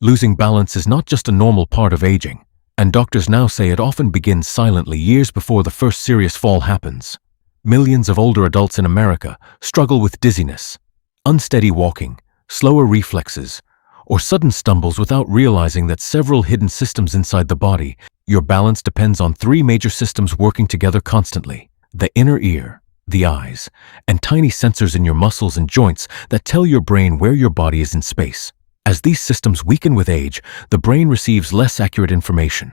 Losing balance is not just a normal part of aging, and doctors now say it often begins silently years before the first serious fall happens. Millions of older adults in America struggle with dizziness, unsteady walking, slower reflexes, or sudden stumbles without realizing that several hidden systems inside the body. Your balance depends on three major systems working together constantly: the inner ear, the eyes, and tiny sensors in your muscles and joints that tell your brain where your body is in space. As these systems weaken with age, the brain receives less accurate information,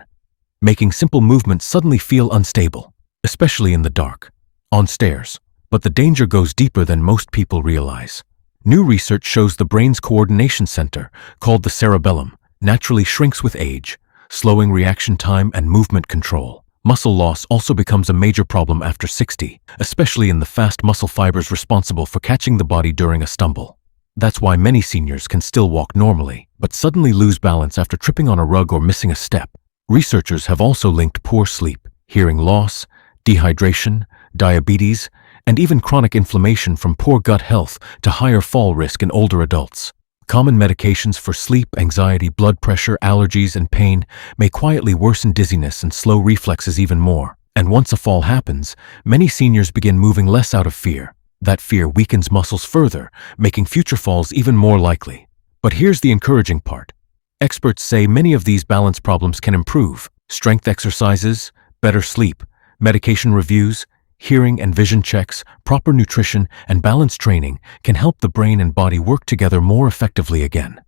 making simple movements suddenly feel unstable, especially in the dark, on stairs. But the danger goes deeper than most people realize. New research shows the brain's coordination center, called the cerebellum, naturally shrinks with age, slowing reaction time and movement control. Muscle loss also becomes a major problem after 60, especially in the fast muscle fibers responsible for catching the body during a stumble. That's why many seniors can still walk normally, but suddenly lose balance after tripping on a rug or missing a step. Researchers have also linked poor sleep, hearing loss, dehydration, diabetes, and even chronic inflammation from poor gut health to higher fall risk in older adults. Common medications for sleep, anxiety, blood pressure, allergies, and pain may quietly worsen dizziness and slow reflexes even more. And once a fall happens, many seniors begin moving less out of fear. That fear weakens muscles further, making future falls even more likely. But here's the encouraging part. Experts say many of these balance problems can improve. Strength exercises, better sleep, medication reviews, hearing and vision checks, proper nutrition, and balance training can help the brain and body work together more effectively again.